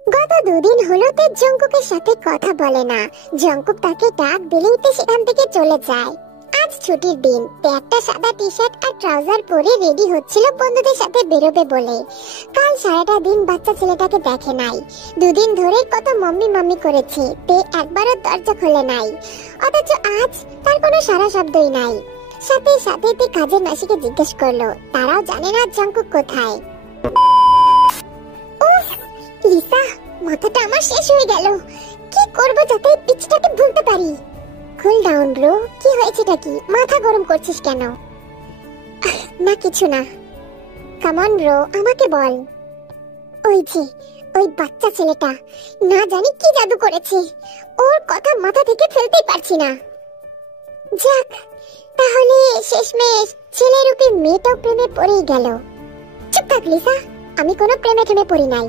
গত দুদিন হলো তে জঙ্কুকের সাথে কথা বলে না। জঙ্কুক তাকে ডাক দিলেই তে সেখান থেকে চলে যায়। আজ ছুটির দিন, তে একটা সাদা টি শার্ট আর ট্রাউজার পরে রেডি হচ্ছিল বন্ধুদের সাথে বেরোবে বলে। কাল সারাটা দিন বাচ্চা ছেলেটাকে দেখে নাই। দুদিন ধরে কত মাম্মি মাম্মি করেছে, তে একবারও দরজা খোলে নাই। অথচ আজ তার কোনো সারা শব্দই নাই। সাথে সাথে তে কাজের মাসিকে জিজ্ঞেস করলো, তারাও জানে না জঙ্কুক কোথায়। উফ লিসা, মাথাটা আমার শেষ হয়ে গেল। কি করব যাতে পিচটাকে ভুলতে পারি? কুল ডাউন ব্রো, কি হয়েছেটা কি? মাথা গরম করছিস কেন? না কিছু না। কাম অন ব্রো, আমাকে বল। ওই যে ওই বাচ্চা ছেলেটা না জানি কি জাদু করেছে, ওর কথা মাথা থেকে ফেলতেই পারছি না। যাক, তাহলে শেষমেশ ছেলের উপর মেয়েটাও প্রেমে পড়েই গেল। চুপ থাক লিসা, আমি কোনো প্রেমে ঠেমে পড়ি নাই।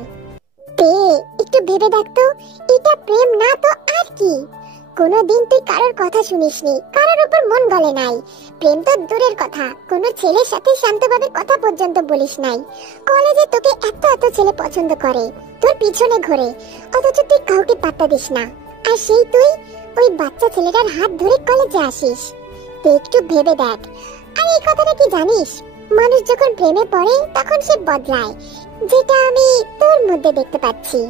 তে একটু ভেবে দেখতো, এটা প্রেম না তো আর কি? কোনোদিন তুই কারোর কথা শুনিসনি, কারোর উপর মন গলে নাই। প্রেম তো দূরের কথা, কোনো ছেলের সাথে শান্তভাবে কথা পর্যন্ত বলিস নাই। কলেজে তোকে এত এত ছেলে পছন্দ করে, তোর পিছনে ঘোরে, অথচ তুই কাউকে পাত্তা দিস না। আর সেই তুই ওই বাচ্চা ছেলেটার হাত ধরে কলেজে আসিস। তুই একটু ভেবে দেখ। আর এই কথাটা কি জানিস, মানুষ যখন প্রেমে পড়ে তখন সে বদলায়, যেটা আমি তোর মধ্যে দেখতে পাচ্ছি।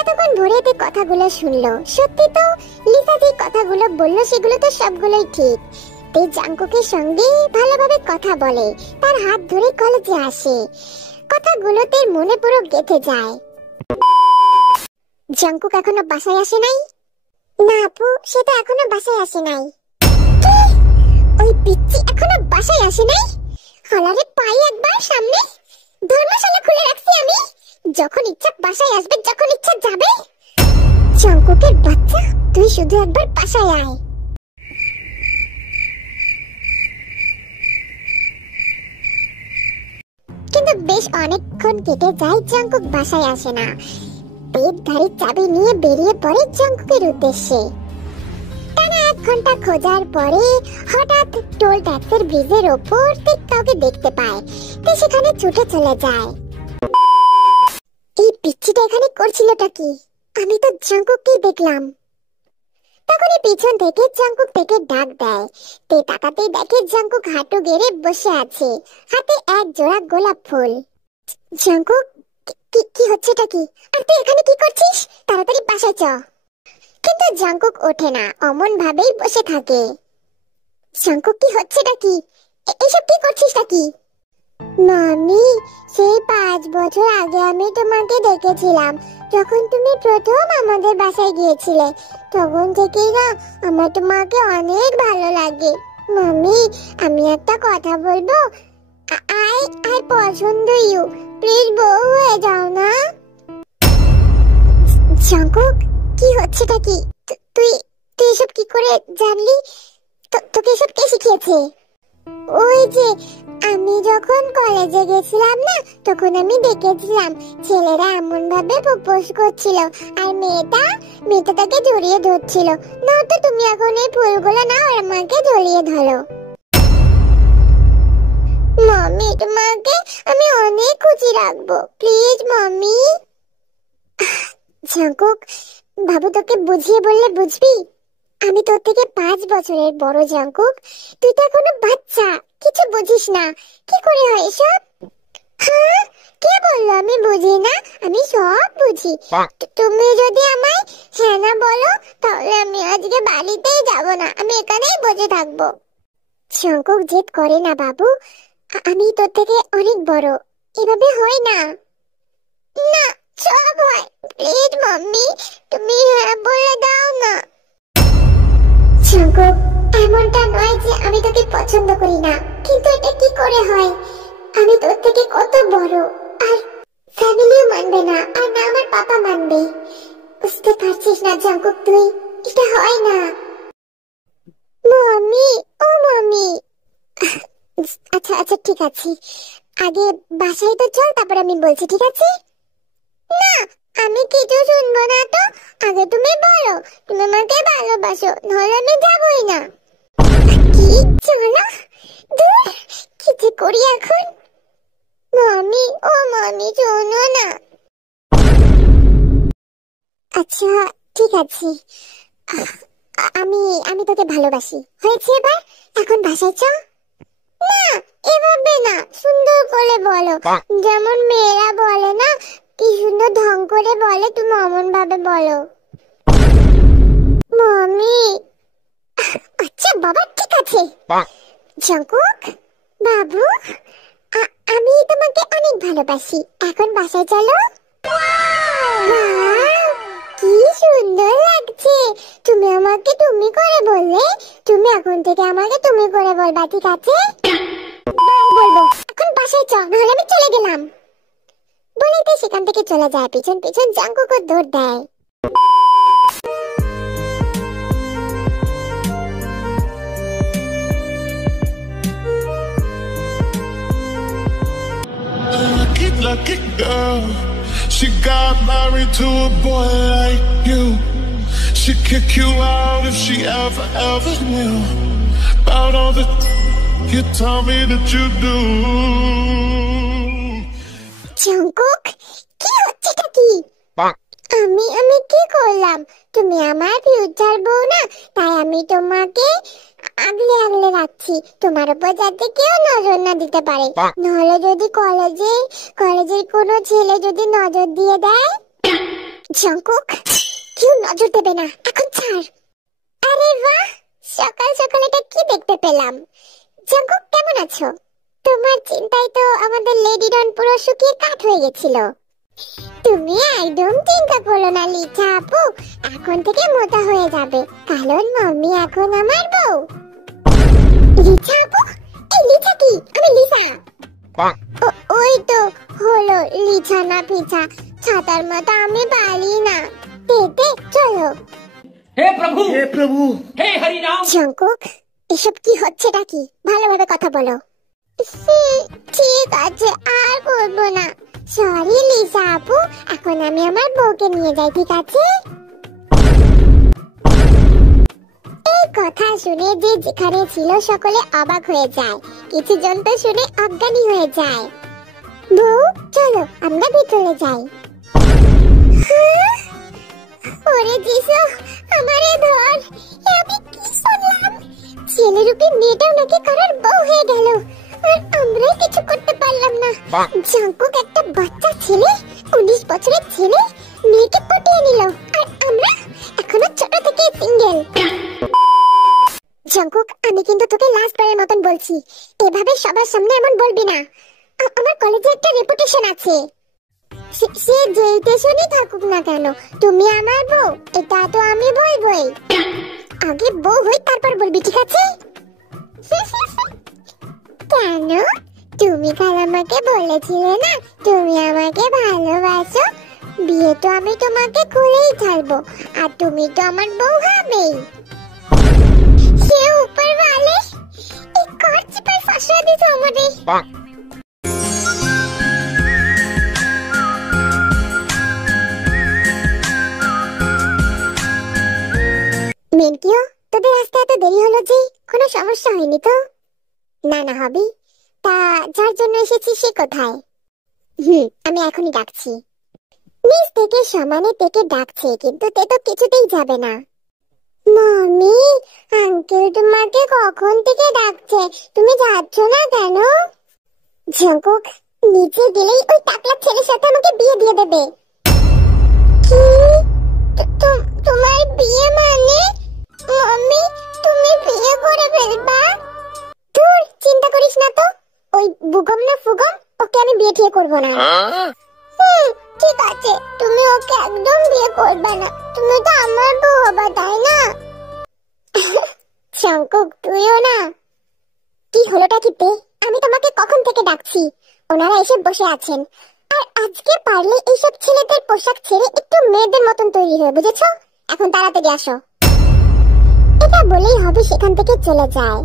এতক্ষণ ভোরেতে কথাগুলো শুনলো, সত্যি তো লিসা যে কথাগুলো বললো সেগুলো তো সবগুলোই ঠিক। তে জাঙ্কুকের সঙ্গে ভালোভাবে কথা বলে, তার হাত ধরে কলেজে আসে, কথাগুলোতে মনে পুরো গেঁথে যায়। জাঙ্কুক এখনো বাসায় আসে নাই? না আপু, সে তো এখনো বাসায় আসে নাই। ওই পিচ্চি এখনো বাসায় আসে নাই? হলারে পাই একবার সামনে। ধর্মশালা খুলে রাখছি আমি, যখন ইচ্ছা বাসায় আসবে, যখন ইচ্ছা যাবে। জঙ্কুকের বাচ্চা, তুই শুধু একবার বাসায় আয়। কিন্তু বেশ অনেকক্ষণ কেটে যায়, জঙ্কুক বাসায় আসে না। পেট ধারী চাবি নিয়ে বেরিয়ে পড়ে জঙ্কুকের উদ্দেশ্যে। টানা 1 ঘন্টা খোঁজার পরে হঠাৎ টোল ট্যাক্সের ব্রিজের ওপর কাউকে দেখতে পায়, তো সেখানে ছুটে চলে যায়। এই পিচ্চিটা এখানে করছিলটা কি? আমি তো জঙ্কুককেই দেখলাম। তখনই পিছন থেকে জঙ্কুক থেকে ডাক দেয়। তে তাকাতেই দেখে জঙ্কুক হাঁটু গেড়ে বসে আছে, হাতে এক জোড়া গোলাপ ফুল। জঙ্কুক, কি হচ্ছেটা কি? আর তুই এখানে কি করছিস? তাড়াতাড়ি বাসায় চ। কিন্তু জঙ্কুক ওঠে না, অমন ভাবেই বসে থাকে। জঙ্কুক, কি হচ্ছেটা কি? এসব কি করছিসটা কি? মামি, সেই 5 বছর আগে আমি তোমাকে দেখেছিলাম, যখন তুমি প্রথম আমাদের বাসায় গিয়েছিলে। তখন থেকেই না আমার তোমাকে অনেক ভালো লাগে। মামি, আমি একটা কথা বলবো? আই আই পছন্দ ইউ, প্লিজ বউ হয়ে যাও না। জঙ্কুক, কি হচ্ছেটা কি? তুই তুই এসব কি করে জানলি? তোকে এসব কে শিখিয়েছে? ওই যে আমি যখন কলেজে গেছিলাম না, তখন আমি দেখেছিলাম ছেলেরা এমন ভাবে প্রপোজ করছিল, আর মেয়েটা তাকে জড়িয়ে ধরছিল। নাও তো তুমি এখন এই ফুলগুলো নাও আর আমাকে জড়িয়ে ধরো। মামি, তোমাকে আমি অনেক খুশি রাখবো, প্লিজ মামি। জঙ্কুক বাবু, তোকে বুঝিয়ে বললে বুঝবি? আমি তোর থেকে 5 বছরের বড় জঙ্কুক, তুই তো এখনো বাচ্চা, কিছু বুঝিস না। কি করে হয় এসব? হ্যাঁ, কে বললো আমি বুঝি না? আমি সব বুঝি। তুমি যদি আমায় হ্যাঁ না বলো, তাহলে আমি আজকে বাড়িতেই যাব না, আমি এখানেই বসে থাকবো। জঙ্কুক জেদ করে না বাবু, আমি তোর থেকে অনেক বড়, এভাবে হয় না। না, সব হয়। প্লিজ মাম্মি, তুমি হ্যাঁ বলে দাও না। জঙ্কুক, এমনটা নয় যে আমি তোকে পছন্দ করি না, কিন্তু এটা কি করে হয়? আমি তোর থেকে কত বড়, আর ফ্যামিলিও মানবে না, আর না আমার পাপা মানবে। বুঝতে পারছিস না জঙ্কুক তুই? এটা হয় না। মাম্মি, ও মাম্মি। আচ্ছা আচ্ছা ঠিক আছে, আগে বাসায় তো চল, তারপর আমি বলছি, ঠিক আছে? না, আমি কিছু শুনবো না তো। আগে তুমি বলো তুমি আমাকে ভালোবাসো, নাহলে আমি যাবই না। কি চলো, দূর, কি যে করি এখন? মামি, ও মামি, শোনো না। আচ্ছা ঠিক আছে, আমি আমি তোকে ভালোবাসি, হয়েছে এবার, এখন বাসায় চ। না এভাবে না, সুন্দর করে বলো, যেমন মেয়েরা বলে না, কি সুন্দর ঢং করে বলে, তুমি অমন ভাবে বলো। মমি। আচ্ছা বাবা ঠিক আছে। জঙ্কুক বাবু, আমি তোমাকে অনেক ভালোবাসি, এখন বাসায় চলো। কি সুন্দর লাগছে, তুমি আমাকে তুমি করে বললে, তুমি এখন থেকে আমাকে তুমি করে বলবা, ঠিক আছে? বলবো, এখন বাসায় চল, নাহলে আমি চলে গেলাম। বলেই তো সেখান থেকে চলে যায়, পিছন পিছন জঙ্কুকও দৌড় দেয়। Lucky girl, she got married to a boy like you. She'd kick you out if she ever knew about all the you tell me that you do. Jungkook, কি হচ্ছেটা কি? আমি কি করলাম? তুমি আমার ফিউচার বউ না, তাই আমি তোমাকে আগলে আগলে রাখছি, তোমার উপর যাতে কেউ নজর না দিতে পারে, নাহলে যদি কলেজের কোনো ছেলে যদি নজর দিয়ে দেয়। জঙ্কুক, কেউ নজর দেবে না, এখন ছাড়। আরে বাহ, সকাল সকাল এটা কি দেখতে পেলাম। জঙ্কুক কেমন আছো? তোমার চিন্তায় তো আমাদের লেডি ডন পুরো শুকিয়ে কাঠ হয়ে গেছিল। তুমি একদম চিন্তা করো না লিচা আপু, এখন থেকে মোটা হয়ে যাবে, কারণ মাম্মি এখন আমার বউ। লিচা আপু? এই লিচা কি? আমি লিসা। ওই তো হলো লিচা না পিছা, ছাতার মতো আমি পারি না। দেখতে চলো। হে প্রভু হে হরি নাম। জঙ্কুক, এসব কি হচ্ছেটা কি? ভালোভাবে কথা বলো। ঠিক আছে, আর বলবো না। সরি লিসা আপু, এখন আমি আমার বউকে নিয়ে যাই, ঠিক আছে? এই কথা শুনে যে যেখানে ছিল সকলে অবাক হয়ে যায়, কিছু জন তো শুনে অজ্ঞানী হয়ে যায়। বউ চলো আমরা ভিতরে যাই। ওরে যিশু, আমারে ধর, আমি কি শুনলাম? ছেলের উপর মেয়েটাও নাকি কারোর বউ হয়ে গেল, আর আমরাই কিছু করতে পারলাম না। জঙ্কুক একটা বাচ্চা ছেলে, 19 বছরের ছেলে, মেয়েকে পটিয়ে নিল, আর আমরা এখনো ছোট থেকে সিঙ্গেল। জঙ্কুক, আমি কিন্তু তোকে লাস্ট বারের মতন বলছি, এভাবে সবার সামনে এমন বলবি না। আমার কলেজে একটা রেপুটেশন আছে, সে যেই স্টেশনই থাকুক না কেন, তুমি আমার বউ, এটা তো আমি বলবই। আগে বউ হই তারপর বলবি, ঠিক আছে? কেন? তুমি কাল আমাকে বলেছিলে না তুমি আমাকে ভালোবাসো, বিয়ে তো আমি তোমাকে করেই ছাড়বো, আর তুমি তো আমার বউ হবেই। সে উপর वाले एक और চিপায় ফাঁসিয়ে দিছো আমারে। মেনকিও, তোদের আসতে এত দেরি হলো যে? কোনো সমস্যা হয়নি তো? না না হবি। তা যার জন্য এসেছি সে কোথায়? আমি এখনই ডাকছি। নিচ থেকে সমানে থেকে ডাকছে, কিন্তু তে তো কিছুতেই যাবে না। মামি, আঙ্কেল তোমাকে কখন থেকে ডাকছে, তুমি যাচ্ছ না কেন? জঙ্কুক, নিচে গেলেই ওই টাকলা ছেলের সাথে আমাকে বিয়ে দিয়ে দেবে। কি? তোমার বিয়ে মানে? মাম্মি, তুমি বিয়ে করে ফেলবা? দূর, চিন্তা করিস না তো, ওই বুগম না ফুগম, ওকে আমি বিয়ে ঠিক করব না। ঠিক আছে, তুমি ওকে একদম বিয়ে করবে না, তুমি তো আমার বউ হবা, তাই না? জঙ্কুক, তুইও না। কি হলোটা কি তে? আমি তোমাকে কখন থেকে ডাকছি, ওনারা এসে বসে আছেন, আর আজকে পারলে এইসব ছেলেদের পোশাক ছেড়ে একটু মেয়েদের মতন তৈরি হয়ে, বুঝেছো? এখন তাড়াতাড়ি আসো। এটা বলেই হবে সেখান থেকে চলে যায়।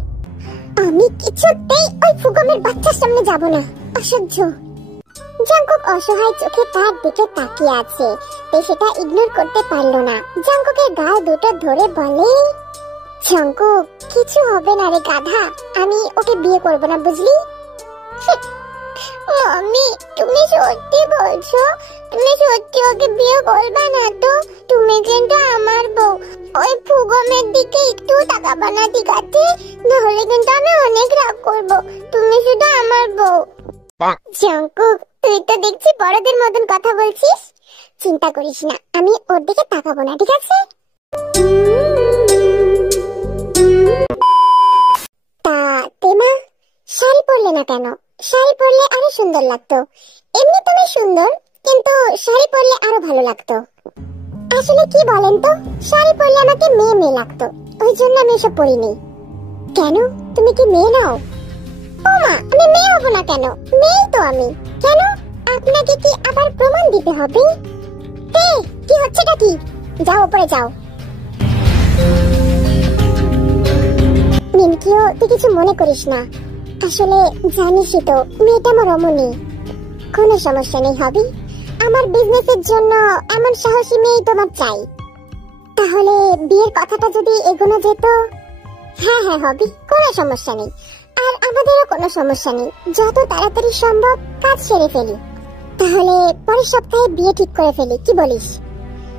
আমি কিছুতেই ওই ফুগমের বাচ্চার সামনে যাব না, অসহ্য। জঙ্কুক অসহায় চোখে তার দিকে তাকিয়ে আছে, সেটা ইগনোর করতে পারলো না। জঙ্কুকের গাল দুটো ধরে বলে, জঙ্কুক কিছু হবে না রে গাধা, আমি ওকে বিয়ে করব না, বুঝলি? মাম্মি, তুমি সত্যি বলছো? তুমি সত্যি ওকে বিয়ে করবে না তো? তুমি কিন্তু আমার বউ, ওই ফুগমের দিকে একটু তাকাবা না, ঠিক আছে? নাহলে কিন্তু আমি অনেক রাগ করব। তুমি শুধু আমার বউ। জঙ্কুক, তুই তো দেখছি বড়দের মতন কথা বলছিস। চিন্তা করিস না, আমি ওর দিকে তাকাবো না, ঠিক আছে? তা তেমা, শাড়ি পরলে না কেন? শাড়ি পরলে আরো সুন্দর লাগতো। এমনি তুমি সুন্দর, কিন্তু শাড়ি পরলে আরো ভালো লাগতো। আসলে কি বলেন তো, শাড়ি পরলে আমাকে মেয়ে মেয়ে লাগতো, ওই জন্য আমি এসব পরিনি। কেন, তুমি কি মেয়ে নাও? ও মা, আমি মেয়ে হবো না কেন? মেয়েই তো আমি। কেন, আপনাকে কি আবার প্রমাণ দিতে হবে? কি হচ্ছেটা কি? যাও উপরে যাও। মিনকিও, তুই কিছু মনে করিস না। আসলে জানিসই তো, মেয়েটা আমার রমণী। কোনো সমস্যা নেই হবি, আমার বিজনেসের জন্য এমন সাহসী মেয়ে তোমার চাই। তাহলে বিয়ের কথাটা যদি এগোনো যেত। হ্যাঁ হ্যাঁ হবি, কোনো সমস্যা নেই। আর আমাদেরও কোনো সমস্যা নেই, যত তাড়াতাড়ি সম্ভব কাজ সেরে ফেলি। তাহলে পরের সপ্তাহে বিয়ে ঠিক করে ফেলি, কি বলিস?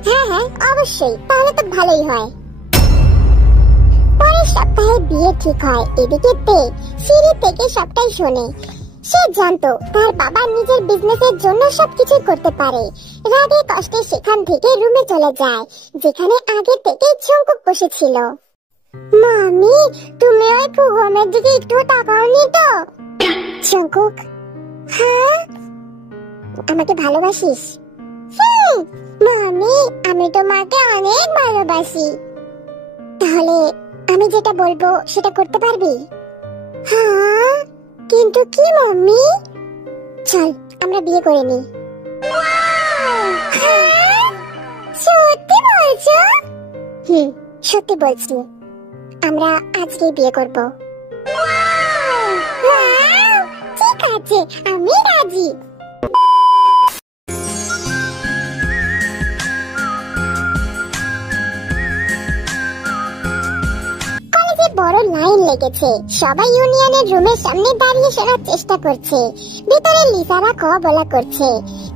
হ্যাঁ হ্যাঁ অবশ্যই, তাহলে তো ভালোই হয়। পরের সপ্তাহে বিয়ে ঠিক হয়। এদিকে তে সিঁড়ি থেকে সবটাই শোনে। সে জানতো তার বাবা নিজের বিজনেসের জন্য সবকিছু করতে পারে। রাগে কষ্টে সেখান থেকে রুমে চলে যায়, যেখানে আগে থেকে জঙ্কুক বসেছিল। মামি, তুমি ওই ফুগমের দিকে একটু তাকাওনি তো? জঙ্কুক, হ্যাঁ, আমাকে ভালোবাসিস? মামি, আমি তোমাকে অনেক ভালোবাসি। তাহলে আমি যেটা বলবো সেটা করতে পারবি? হ্যাঁ, কিন্তু কি মাম্মি? চল আমরা বিয়ে করে নিই। সত্যি বলছো? সত্যি বলছি, আমরা আজকেই বিয়ে করব। ঠিক আছে, আমি রাজি। বড় লাইন লেগেছে, সবাই ইউনিয়নের রুমের সামনে দাঁড়িয়ে শোনার চেষ্টা করছে। ভিতরে লিসারা বলা করছে।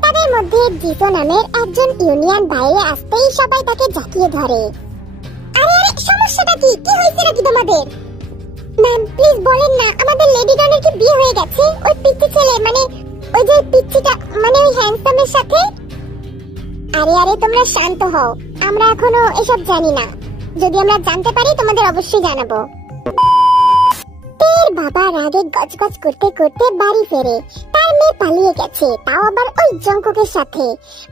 তাদের মধ্যে জিতো নামের একজন ইউনিয়ন বাইরে আসতেই সবাই তাকে জাকিয়ে ধরে। আরে আরে, সমস্যাটা কি? কি হয়েছে নাকি তোমাদের? ম্যাম প্লিজ বলেন না, আমাদের লেডি ডনের কি বিয়ে হয়ে গেছে? ওই পিচ্চি ছেলে, মানে ওই যে পিচ্চিটা, মানে ওই হ্যান্ডসামের সাথে। আরে আরে, তোমরা শান্ত হও, আমরা এখনো এসব জানি না। যদি আমরা জানতে পারি তোমাদের অবশ্যই জানাবো। তের বাবা রাগে গজগজ করতে করতে বাড়ি ফেরে। তার মেয়ে পালিয়ে গেছে, তাও আবার ওই জঙ্কুকের সাথে।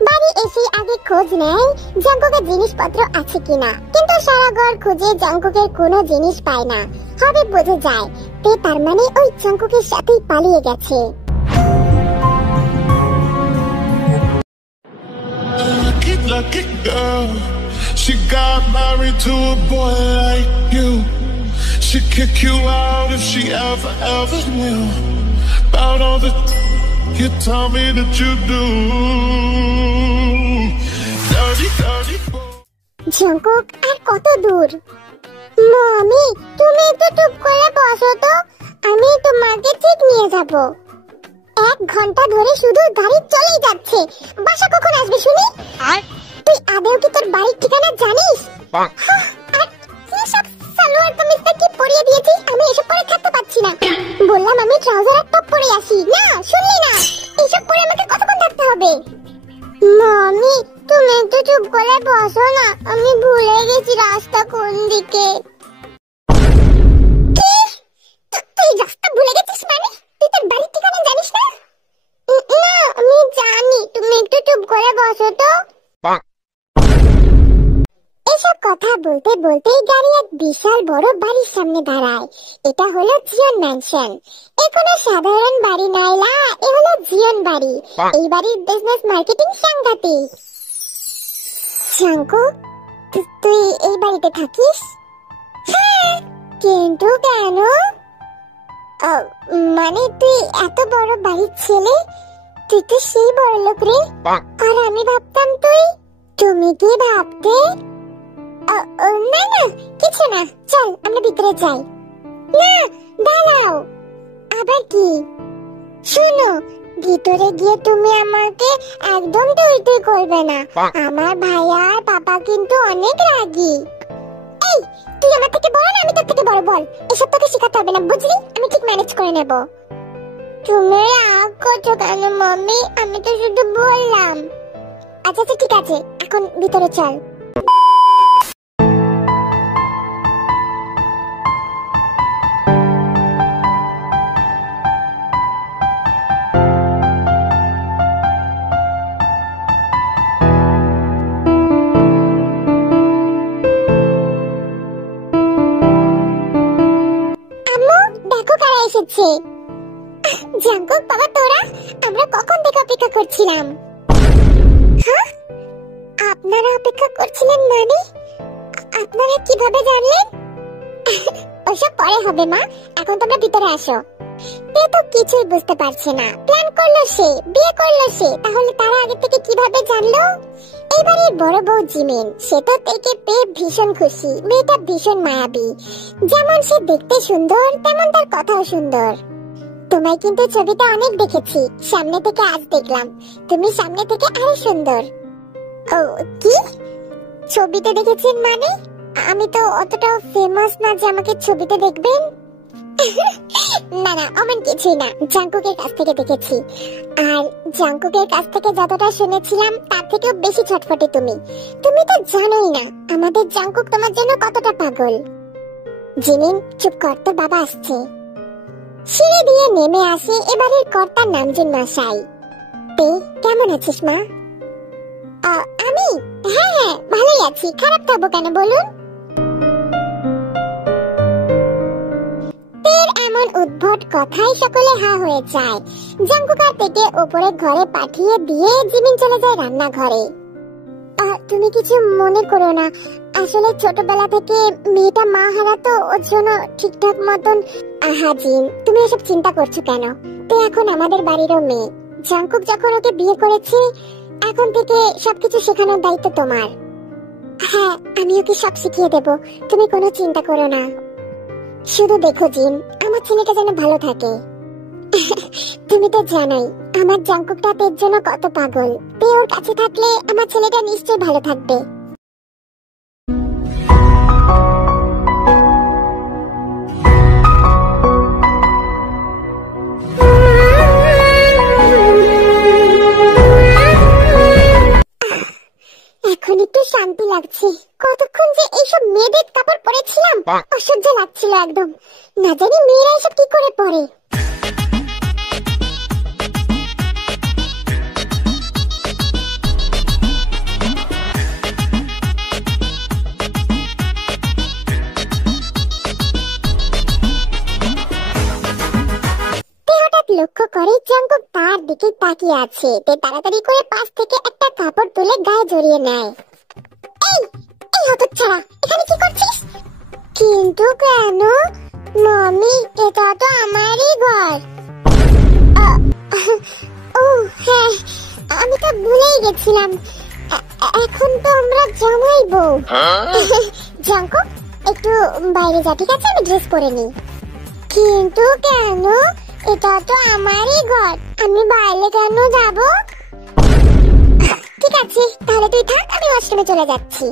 বাড়ি এসে আগে খোঁজ নেয় জঙ্কুকের জিনিসপত্র আছে কিনা, কিন্তু সারা ঘর খুঁজে জঙ্কুকের কোনো জিনিস পায় না। হবে বুঝে যায় তে তার মানে ওই জঙ্কুকের সাথেই পালিয়ে গেছে। Lucky girl, she got married to a boy like you. She'd kick you out if she ever knew about all the you tell me that you do. Dirty, dirty boy. Jungkook, আর কত দূর? মামি, তুমি একটু চুপ করে বসো তো, আমি তোমাকে ঠিক নিয়ে যাব। 1 ঘন্টা ধরে শুধু গাড়ি চলেই যাচ্ছে, বাসা কখন আসবে শুনি? তুই আদেও কি তোর বাড়ির ঠিকানা জানিস? আর কি সব সালোয়ার কামিজটা কি পরিয়ে দিয়েছিস, আমি এসব পরে থাকতে পারছি না। বললাম আমি ট্রাউজার আর টপ পরে আসি, না শুনলি না? এসব পরে আমাকে কতক্ষণ থাকতে হবে? মামি, তুমি একটু চুপ করে বসো না, আমি ভুলে গেছি রাস্তা কোন দিকে। তুই রাস্তা ভুলে গেছিস মানে? তুই তোর বাড়ির ঠিকানা জানিস না? না, আমি জানি, তুমি একটু চুপ করে বসো তো। এসব কথা বলতে বলতেই গাড়ি এক বিশাল বড় বাড়ির সামনে দাঁড়ায়। এটা হলো জিয়ন ম্যানশন। এ কোনো সাধারণ বাড়ি নাইলা, এ হলো জিয়ন বাড়ি। এই বাড়ির বিজনেস মার্কেটিং সাংঘাতিক। শঙ্কু, তুই এই বাড়িতে থাকিস? হ্যাঁ, কিন্তু কেন? মানে তুই এত বড় বাড়ির ছেলে, তুই তো সেই বড় লোক রে। আর আমি ভাবতাম তুমি কি ভাবতে? না না, কিছু না, চল আমরা ভিতরে যাই। না দাঁড়াও, আবার কি? শোনো, ভিতরে গিয়ে তুমি আমাকে একদম তুই করবে না। আমার ভাইয়া আর পাপা কিন্তু অনেক রাগী। এই তুই আমার থেকে বড় না আমি তোর থেকে বড়, বল। এসব তোকে শেখাতে হবে না, বুঝলি? আমি ঠিক ম্যানেজ করে নেব। তুমি রাগ করছো কেন মাম্মি? আমি তো শুধু বললাম। আচ্ছা আচ্ছা ঠিক আছে, এখন ভিতরে চল। এসেছে জাঙ্কুক বাবা, তোরা? আমরা কখন থেকে অপেক্ষা করছিলাম। হ্যাঁ, আপনারা অপেক্ষা করছিলেন মানে? আপনারা কিভাবে জানলেন? ওসব পরে হবে মা, এখন তোমরা ভিতরে আসো। এ তো কিছুই বুঝতে পারছে না। প্ল্যান করলো সে, বিয়ে করলো সে, তাহলে তারা আগে থেকে কিভাবে জানলো? এবারে বড় বউ জিমিন, সে তো থেকে পেয়ে ভীষণ খুশি। মেয়েটা ভীষণ মায়াবী, যেমন সে দেখতে সুন্দর তেমন তার কথাও সুন্দর। তোমায় কিন্তু ছবিটা অনেক দেখেছি, সামনে থেকে আজ দেখলাম তুমি সামনে থেকে আরো সুন্দর। ও কি ছবিতে দেখেছেন মানে? আমি তো অতটা ফেমাস না যে আমাকে ছবিতে দেখবেন। না না, অমন কিছুই না, জাঙ্কুকের কাছ থেকে দেখেছি। আর জাঙ্কুকের কাছ থেকে যতটা শুনেছিলাম তার থেকেও বেশি ছটফটে তুমি। তুমি তো জানোই না আমাদের জাঙ্কুক তোমার জন্য কতটা পাগল। জিমিন চুপ কর, তোর বাবা আসছে। সিঁড়ি দিয়ে নেমে আসে এবারের কর্তার নামজুন মশাই। তে কেমন আছিস মা? আমি হ্যাঁ ভালোই আছি, খারাপ থাকবো কেন বলুন? এমন উদ্ভট কথাই সকলে হা হয়ে যায়। জাঙ্কুকার থেকে উপরে ঘরে পাঠিয়ে দিয়ে জিমিন চলে যায় রান্নাঘরে। তুমি কিছু মনে করো না, আসলে ছোটবেলা থেকে মেয়েটা মা হারা তো, ওর জন্য ঠিকঠাক মতন। আহা জিন, তুমি এসব চিন্তা করছো কেন? তো এখন আমাদের বাড়িরও মেয়ে। জাঙ্কুক যখন ওকে বিয়ে করেছে, এখন থেকে সবকিছু শেখানোর দায়িত্ব তোমার। হ্যাঁ, আমি ওকে সব শিখিয়ে দেব, তুমি কোনো চিন্তা করো না। শুধু দেখো জিন, আমার ছেলেটা যেন ভালো থাকে। তুমি তো জানোই আমার জাঙ্কুকটা তের জন্য কত পাগল। তে ওর কাছে থাকলে আমার ছেলেটা নিশ্চয়ই ভালো থাকবে। এখন একটু শান্তি লাগছে। কতক্ষণ যে এইসব মেয়েদের কাপড় পরেছিলাম, অসহ্য লাগছিল একদম। না জানি মেয়েরা এসব কি করে পরে। লক্ষ্য করে জাঙ্কুক তার দিকে তাকিয়ে আছে। তে তাড়াতাড়ি করে পাশ থেকে একটা কাপড় তুলে গায়ে জড়িয়ে নেয়। এই এই হতচ্ছাড়া, এখানে কি করছিস? কিন্তু কেন মমি, এটা তো আমারই ঘর। ও হ্যাঁ, আমি তো ভুলেই গেছিলাম, এখন তো আমরা জামাই বউ। জাঙ্কুক একটু বাইরে যা, ঠিক আছে? আমি ড্রেস পরে নি। কিন্তু কেন? এটা তো আমারই ঘর, আমি বাইরে কেন যাব? ঠিক আছে তাহলে তুই থাক, আমি ওয়াশরুমে চলে যাচ্ছি।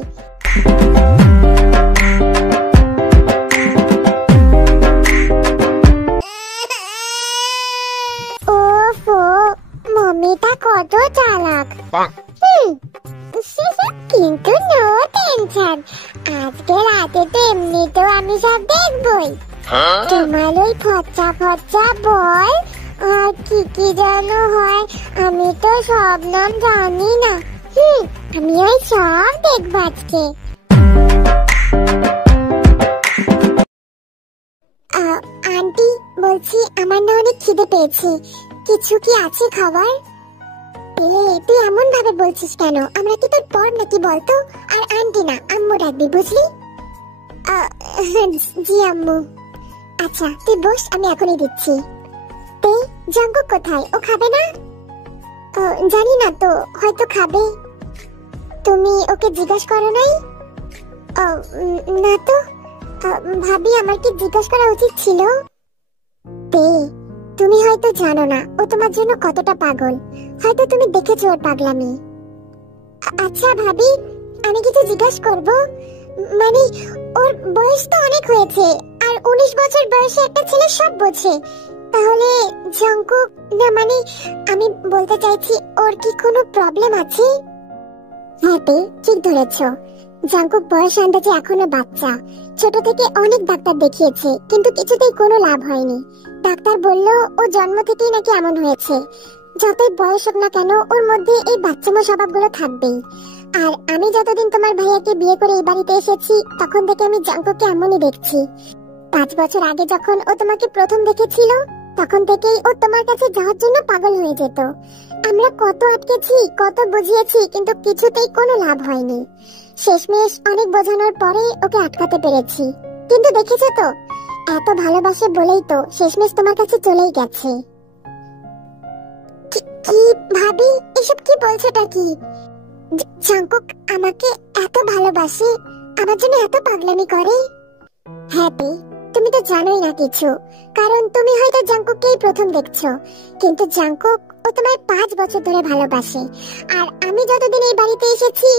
ওফো, মমিটা কত চালাক। কিন্তু নো টেনশন, আজকে রাতে তো এমনিতেও আমি সব দেখবই। তোমার ওই ফচ্চা ফচ্চা বল আর কি কি যেন হয়, আমি তো সব নাম জানি না। আমি ওই সব দেখবো আজকে। আন্টি বলছি, আমার না অনেক খিদে পেয়েছে, কিছু কি আছে খাবার? তুই এমন ভাবে বলছিস কেন? আমরা কি তোর পর নাকি বলতো? আর আন্টি না, আম্মু ডাকবি, বুঝলি? জি আম্মু। আচ্ছা তুই বস, আমি এখনই দিচ্ছি। তে জাঙ্কুক কোথায়? ও খাবে না? জানি না তো, হয়তো খাবে। তুমি ওকে জিজ্ঞাসা করো নাই? না তো। ভাবি আমার কি জিজ্ঞাসা করা উচিত ছিল? তে তুমি হয়তো জানো না ও তোমার জন্য কতটা পাগল। হয়তো তুমি দেখেছো ওর পাগলামি। আচ্ছা ভাবি, আমি কিছু জিজ্ঞাসা করব? মানে ওর বয়স তো অনেক হয়েছে, আর 19 বছর বয়সে একটা ছেলে সব বোঝে। তাহলে জাঙ্কুক, না মানে আমি বলতে চাইছি ওর কি কোনো প্রবলেম আছে? হ্যাঁ ঠিক ধরেছো। জাঙ্কুক বয়স আন্দাজে এখনো বাচ্চা। ছোট থেকে অনেক ডাক্তার দেখিয়েছে, কিন্তু কিছুতেই কোনো লাভ হয়নি। ডাক্তার বলল ও জন্ম থেকেই নাকি এমন হয়েছে। যতই বয়স হোক না কেন ওর মধ্যে এই বাচ্চামো স্বভাবগুলো থাকবেই। আর আমি যতদিন তোমার ভাইয়াকে বিয়ে করে এই বাড়িতে এসেছি, তখন থেকে আমি জাঙ্কুককে এমনই দেখছি। 5 বছর আগে যখন ও তোমাকে প্রথম দেখেছিল, তখন থেকেই ও তোমার কাছে যাওয়ার জন্য পাগল হয়ে যেত। আমরা কত আটকেছি, কত বুঝিয়েছি, কিন্তু কিছুতেই কোনো লাভ হয়নি। শেষমেশ অনেক বোঝানোর পরে ওকে আটকাতে পেরেছি। কিন্তু দেখেছো তো, এত ভালোবাসে বলেই তো শেষমেশ তোমার কাছে চলেই গেছে। কি ভাবি, এসব কি বলছোটা কি? জাঙ্কুক আমাকে এত ভালোবাসে, আমার জন্য এত পাগলামি করে? হ্যাঁ তুমি তো জানোই না কিছু, কারণ তুমি হয়তো জাঙ্কুককেই প্রথম দেখছো। কিন্তু জাঙ্কুক ও তোমায় 5 বছর ধরে ভালোবাসে। আর আমি যতদিন এই বাড়িতে এসেছি,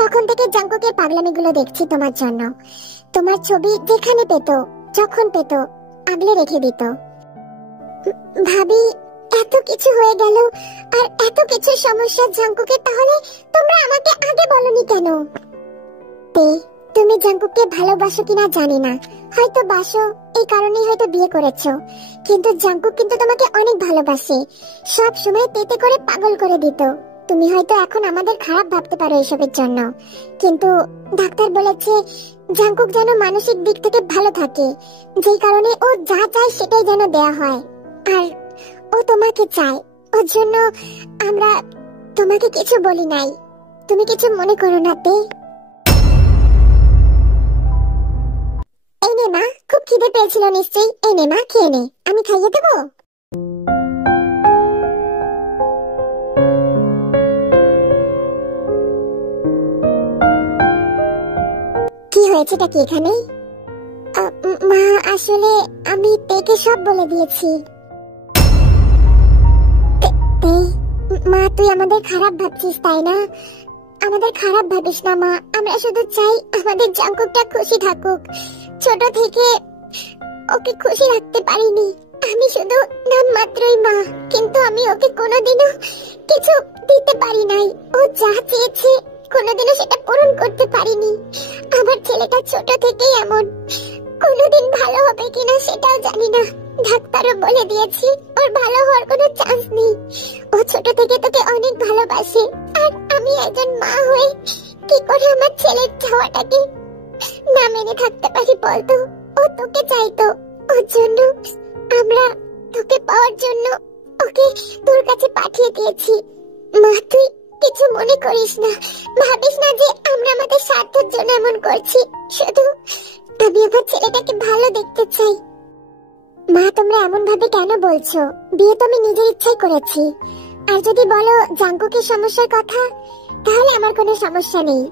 তখন থেকে জাঙ্কুকের পাগলামিগুলো দেখছি তোমার জন্য। তোমার ছবি যেখানে পেত, যখন পেত, আগলে রেখে দিত। ভাবি, এত কিছু হয়ে গেল আর এত কিছু সমস্যা জাঙ্কুকের, তাহলে তোমরা আমাকে আগে বলনি কেন? তুমি জাঙ্কুককে ভালোবাসো কিনা জানি না, হয়তো বাসো, এই কারণেই হয়তো বিয়ে করেছো। কিন্তু জাঙ্কুক কিন্তু তোমাকে অনেক ভালোবাসে, সব সময় তেতে করে পাগল করে দিত। তুমি হয়তো এখন আমাদের খারাপ ভাবতে পারো এসবের জন্য, কিন্তু ডাক্তার বলেছে জাঙ্কুক যেন মানসিক দিক থেকে ভালো থাকে, যেই কারণে ও যা চায় সেটাই যেন দেয়া হয়। আর ও তোমাকে চায়, ওর জন্য আমরা তোমাকে কিছু বলি নাই। তুমি কিছু মনে করো না এই নে মা, খুব খিদে পেয়েছিল নিশ্চয়ই। এই নে মা, খেয়ে নে, আমি খাইয়ে দেবো। কি হয়েছেটা কি এখানে? মা, আসলে আমি তেকে সব বলে দিয়েছি। মা, তুই আমাদের খারাপ ভাবছিস তাই না? আমাদের খারাপ ভাবিস না মা, আমরা শুধু চাই আমাদের জাঙ্কুকটা খুশি থাকুক। ছোট থেকে ওকে খুশি রাখতে পারিনি, আমি শুধু নাম মাত্রই মা, কিন্তু আমি ওকে কোনোদিনও কিছু দিতে পারি নাই। ও যা চেয়েছে কোনোদিনও সেটা পূরণ করতে পারিনি। আমার ছেলেটা ছোট থেকেই এমন, কোনোদিন ভালো হবে কিনা সেটাও জানি না। ডাক্তারও বলে দিয়েছি ওর ভালো হওয়ার কোনো চান্স নেই। ও ছোট থেকে তোকে অনেক ভালোবাসে, আর আমি একজন মা হয়ে কি করে আমার ছেলের চাওয়াটাকে না মেনে থাকতে পারি বলতো? ও তোকে চাইতো, ওর জন্য আমরা তোকে পাওয়ার জন্য ওকে তোর কাছে পাঠিয়ে দিয়েছি। মা, তুই কিছু মনে করিস না, ভাবিস না যে আমরা আমাদের স্বার্থের জন্য এমন করছি। শুধু আমি আমার ছেলেটাকে ভালো দেখতে চাই। মা, তোমরা এমন ভাবে কেন বলছো? বিয়ে তো আমি নিজের ইচ্ছাই করেছি। আর যদি বলো জাঙ্কুকের সমস্যার কথা, তাহলে আমার কোনো সমস্যা নেই।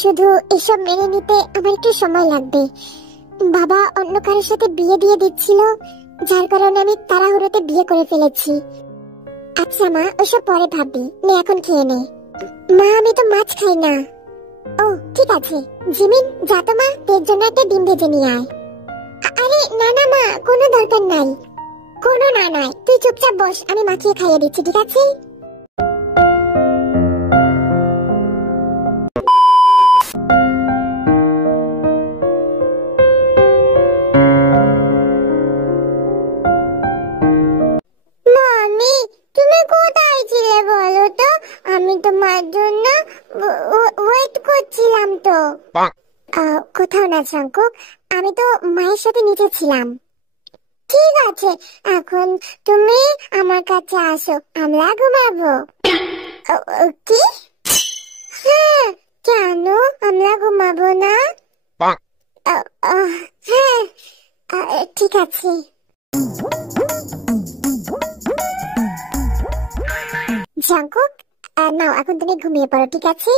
শুধু এসব মেনে নিতে আমার একটু সময় লাগবে। বাবা অন্য কারোর সাথে বিয়ে দিয়ে দিচ্ছিল, যার কারণে আমি তাড়াহুড়োতে বিয়ে করে ফেলেছি। আচ্ছা মা, ওসব পরে ভাববি, নে এখন খেয়ে নে। মা, আমি তো মাছ খাই না। ও ঠিক আছে, জিমিন যা তো মা, তোর জন্য একটা ডিম ভেজে নিয়ে আয়। আরে না না মা, কোনো দরকার নাই। কোনো না নয়, তুই চুপচাপ বস, আমি মাখিয়ে খাইয়ে দিচ্ছি, ঠিক আছে? মামি, তুমি কোথায় ছিলে বলো তো? আমি তোমার জন্য ওয়েট করছিলাম তো। কোথাও না জাঙ্কুক, আমি তো মায়ের সাথে নিচে ছিলাম। ঠিক আছে, এখন তুমি আমার কাছে আসো, আমরা ঘুমাবো। কি? হ্যাঁ, কেন আমরা ঘুমাবো না? হ্যাঁ ঠিক আছে। জাঙ্কুক, নাও এখন তুমি ঘুমিয়ে পড়ো, ঠিক আছে?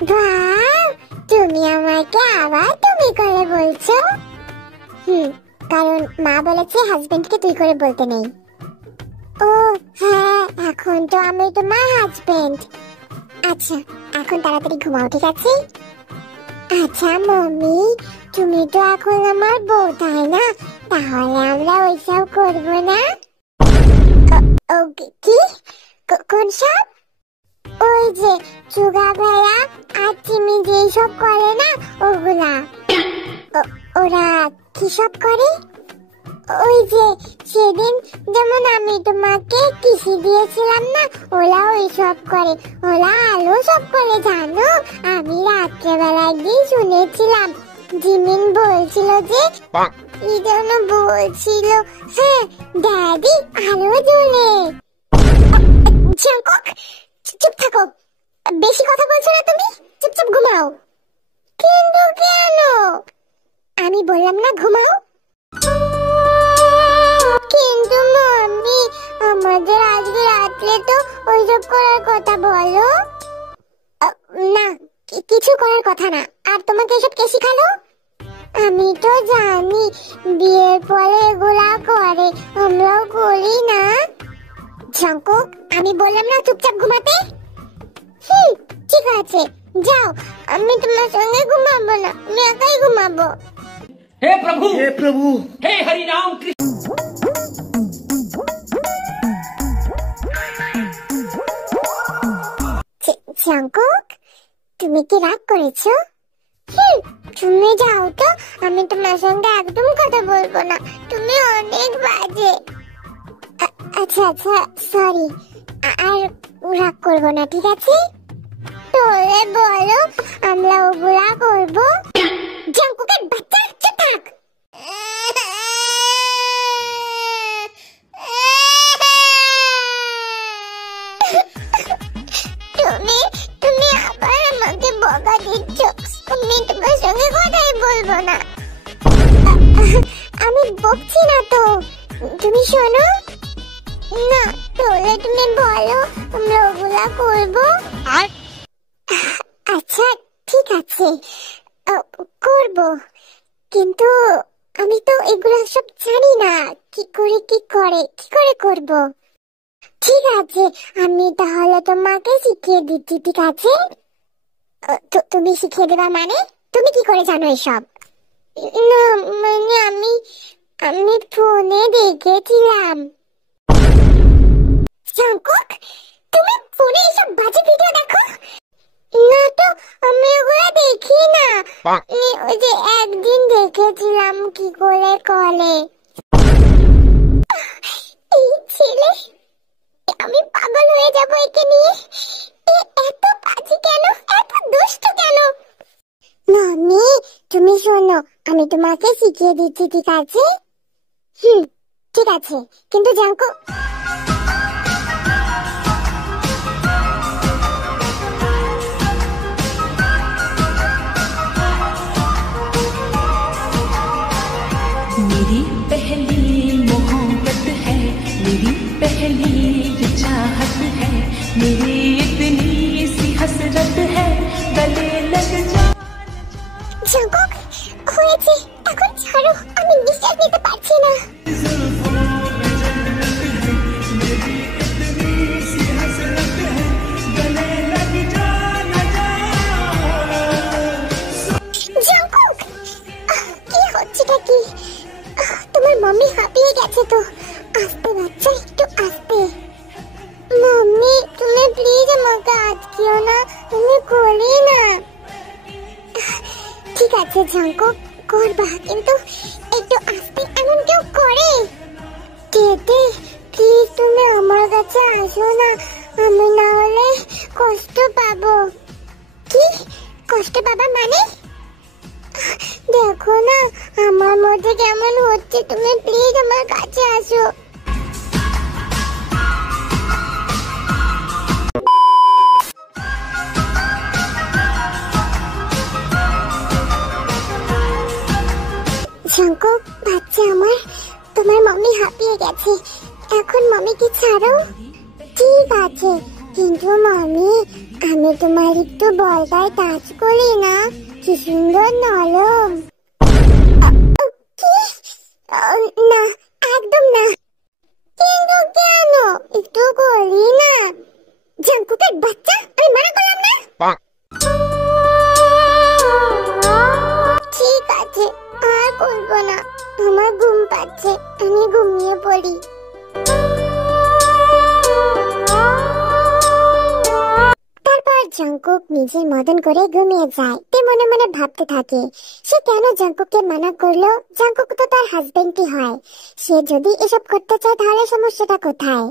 বাহ, তুমি আমাকে আবার তুমি করে বলছো? কারণ মা বলেছে হাজবেন্ডকে তুই করে বলতে নেই। ও হ্যাঁ, এখন তো আমি তোমার হাজবেন্ড। আচ্ছা এখন তাড়াতাড়ি ঘুমাও, ঠিক আছে? আচ্ছা মাম্মি, তুমি তো এখন আমার বউ, তাই না? তাহলে আমরা ওইসব করবো না। কি? কোন সব? ওই যে চুগা ভাইয়া আর চিমি যেই সব করে না, ওগুলা। ওরা কি সব করে? ওই যে সেদিন যেমন আমি তোমাকে কিসি দিয়েছিলাম না, ওরা ওই সব করে। ওরা আলো সব করে, জানো? আমি রাত্রেবেলা একদিন শুনেছিলাম জিমিন বলছিল যে কি যেন বলছিল, হ্যাঁ ড্যাডি আলো জ্বলে। জাঙ্কুক চুপ থাকো, বেশি কথা বলছো না তুমি, চুপচাপ ঘুমাও। কিন্তু কেন? আমি বললাম না ঘুমাও। কিন্তু মাম্মি, আমাদের আজকে রাত্রে তো ওইসব করার কথা। বলো না, কিছু করার কথা না। আর তোমাকে এসব কে শিখালো? আমি তো জানি বিয়ের পরে এগুলা করে, আমরাও করি না। জাঙ্কুক, আমি বললাম না চুপচাপ ঘুমাতে। ঠিক আছে যাও, আমি তোমার সঙ্গে ঘুমাবো না, আমি একাই ঘুমাবো। हे प्रभु, हे प्रभु, हे हरि राम कृष्ण। জাঙ্কুক, তুমি কি রাগ করেছো? তুমি যাও তো, আমি তোমার সঙ্গে একদম কথা বলবো না, তুমি অনেক বাজে। আচ্ছা আচ্ছা সরি, আর রাগ করবো না, ঠিক আছে? তোরে বলো আমরা ওগুলা করবো। জাঙ্কুকের বাচ্চা, চুপ থাক। তুমি আবার আমাকে বকা দিচ্ছ, আমি তোমার সঙ্গে কথাই বলবো না। আমি বকছি না তো, তুমি শোনো না। তোরে তুমি বলো আমরা ওগুলা করবো। আচ্ছা ঠিক আছে করবো, কিন্তু আমি তো এগুলা সব জানি না, কি করে করব। ঠিক আছে আমি তাহলে তোমাকে শিখিয়ে দিচ্ছি, ঠিক আছে? তুমি শিখিয়ে দেবা মানে? তুমি কি করে জানো এসব? না মানে আমি ফোনে দেখেছিলাম। জাঙ্কুক, তুমি ফোনে এসব বাজে ভিডিও দেখো? না তো, আমি ওগুলো দেখি না। ওই যে একদিন দেখেছিলাম কি করে করে। এই ছেলে, আমি পাগল হয়ে যাবো একে নিয়ে। এত বাজে কেন, এত দুষ্ট কেন? মামি তুমি শোনো, আমি তোমাকে শিখিয়ে দিচ্ছি, ঠিক আছে? ঠিক আছে, কিন্তু জাঙ্কুক मेरी पहली मोहब्बत है, मेरी पहली चाहत है, मेरी इतनी सी हसरत है, गले लग जा। জাঙ্কুক হয়েছে, এখন ছাড়ো, আমি নিঃশ্বাস নিতে পারছি না। জাঙ্কুক কি হচ্ছেটা কি? তোমার মাম্মি হাঁপিয়ে গেছে তো, আস্তে বাচ্চা, একটু আস্তে। মাম্মি তুমি প্লিজ আমাকে আটকিও না, আমি করি না। ঠিক আছে জাঙ্কুক করবা, কিন্তু একটু আস্তে। এমন কেউ করে? কেটে প্লিজ তুমি আমার কাছে আসো না, আমি না হলে কষ্ট পাবো। কি কষ্ট পাবা মানে? দেখো না আমার মধ্যে কেমন হচ্ছে, তুমি প্লিজ আমার কাছে আসো। জাঙ্কুক বাচ্চা আমার, তোমার মাম্মি হাঁপিয়ে গেছে, এখন মাম্মিকে ছাড়ো। ঠিক আছে, কিন্তু মাম্মি আমি তোমার একটু বলটায় টাচ করি না, কি সুন্দর নরম। কি? না একদম না। জলদি। তারপর জাংকুক নিজের মদন করে ঘুমিয়ে যায়। তে মনে মনে ভাবতে থাকে সে কেন জাংকুককে মানা করলো। জাংকুক তো তার হাজবেন্ডই হয়, সে যদি এসব করতে চায় তাহলে সমস্যাটা কোথায়।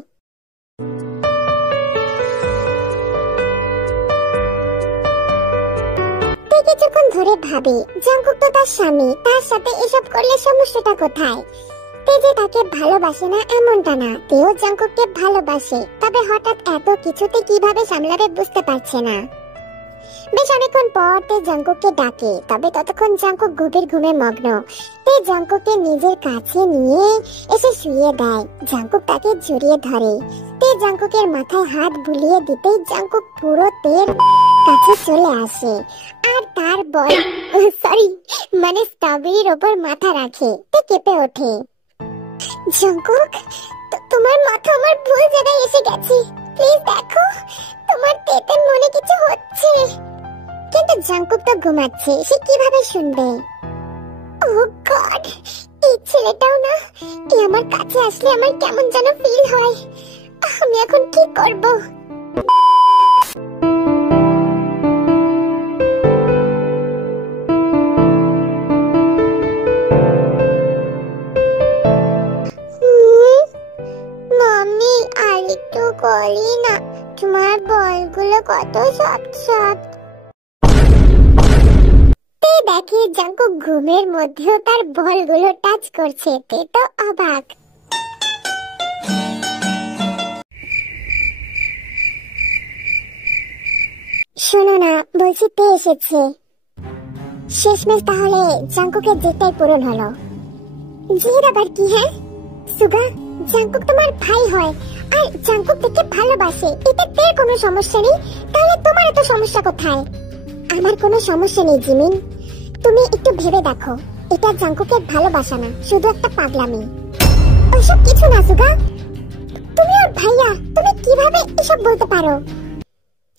কিছুক্ষণ ধরে ভাবে জাংকুক তো তার স্বামী, তার সাথে এসব করলে সমস্যাটা কোথায়। তে যে তাকে ভালোবাসে না এমনটা না, তেও জাংকুককে ভালোবাসে, তবে হঠাৎ এত কিছুতে কিভাবে সামলাবে বুঝতে পারছে না। বেশ অনেকক্ষণ পর তে জাংকুককে ডাকে, তবে ততক্ষণ জাংকুক গভীর ঘুমে মগ্ন। তে জাংকুককে নিজের কাছে নিয়ে এসে শুইয়ে দেয়। জাংকুক তাকে জড়িয়ে ধরে। তে জাংকুকের মাথায় হাত বুলিয়ে দিতেই জাংকুক পুরো তের কাছে চলে আসে আর তার বল মানে স্ট্রবেরির ওপর মাথা রাখে। তে কেঁপে ওঠে। জাংকুক, তোমার মাথা আমার ভুল জায়গায় এসে গেছে, প্লিজ দেখো তোমার তেতের মনে কিছু হচ্ছে। কিন্তু জাংকুক তো ঘুমাচ্ছে, সে কিভাবে শুনবে। ও গড, এই ছেলেটাও না, এ আমার কাছে আসলে আমার কেমন যেন ফিল হয়। আমি এখন কি করব? মাম্মি আর একটু করি না, তোমার বলগুলো কত সফট সফট। তে দেখে জাংকুক ঘুমের মধ্যেও তার বলগুলো টাচ করছে। তে তো অবাক। শোনো না, বলছি তে এসেছে। শেষমেশ তাহলে জাংকুকের যেটাই পূরণ হলো। জির আবার কি? হ্যাঁ সুগা, জাংকুক তোমার ভাই হয় আর জাংকুক দেখে ভালোবাসে, এতে তের কোনো সমস্যা নেই, তাহলে তোমার এত সমস্যা কোথায়? আমার কোনো সমস্যা নেই জিমিন, তুমি একটু ভেবে দেখো, এটা জাংকুকের ভালোবাসা না, শুধু একটা পাগলামি। ওইসব কিছু না সুগা, তুমি ওর ভাইয়া, তুমি কিভাবে এসব বলতে পারো?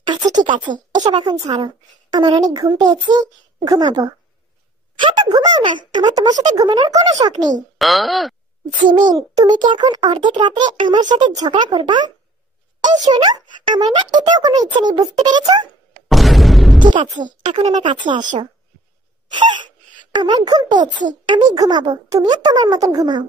আচ্ছা ঠিক আছে, এসব এখন ছাড়ো, আমার অনেক ঘুম পেয়েছে, ঘুমাবো। হ্যাঁ তো ঘুমাও না, আমার তোমার সাথে ঘুমানোর কোনো শখ নেই। জিমিন, তুমি কি এখন অর্ধেক রাতে আমার সাথে ঝগড়া করবা? এই শোনো, আমার না এতেও কোনো ইচ্ছা নেই, বুঝতে পেরেছো? ঠিক আছে, এখন আমার কাছে আসো। আমার ঘুম পেয়েছে, আমি ঘুমাবো, তুমিও তোমার মতন ঘুমাও।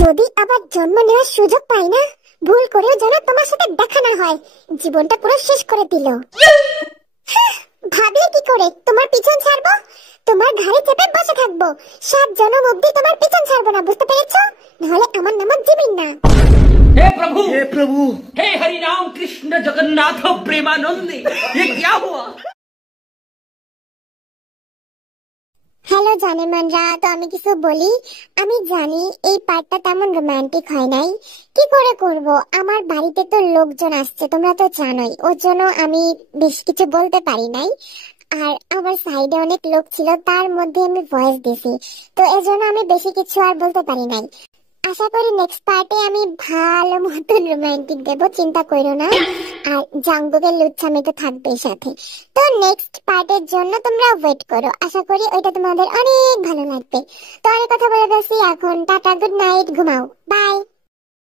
যদি আবার জন্ম নেওয়ার সুযোগ পাই না, ভুল করেও যেন তোমার সাথে দেখা না হয়, জীবনটা পুরো শেষ করে দিল। ভাবলে কি করে তোমার পিছন ছাড়বো? তোমার ঘাড়ে চেপে বসে থাকবো, 7 জনম অবধি তোমার পিছন ছাড়বো না, বুঝতে পেরেছো? নাহলে আমার নাম জিমিন না। हे प्रभु, हे प्रभु, हे हरि राम कृष्ण जगन्नाथ प्रेमानंद, ये क्या हुआ? হ্যালো জানেমানরা, তো আমি কিছু বলি। আমি জানি এই পার্টটা তেমন রোমান্টিক হয় নাই, কি করে করব, আমার বাড়িতে তো লোকজন আসছে, তোমরা তো জানোই, ওর জন্য আমি বেশ কিছু বলতে পারি নাই। আর আমার সাইডে অনেক লোক ছিল, তার মধ্যে আমি ভয়েস দিছি, তো এজন্য আমি বেশি কিছু আর বলতে পারি নাই। আশা করি নেক্সট পার্টে আমি ভালো মতন রোমান্টিক দেব, চিন্তা করো না। আর জাংকুকের লুচ্ছামি তো থাকবেই সাথে। তো নেক্সট পার্টের জন্য তোমরা ওয়েট করো, আশা করি ওইটা তোমাদের অনেক ভালো লাগবে। তো আমি কথা বলে দিচ্ছি এখন, টাটা, গুড নাইট, ঘুমাও, বাই।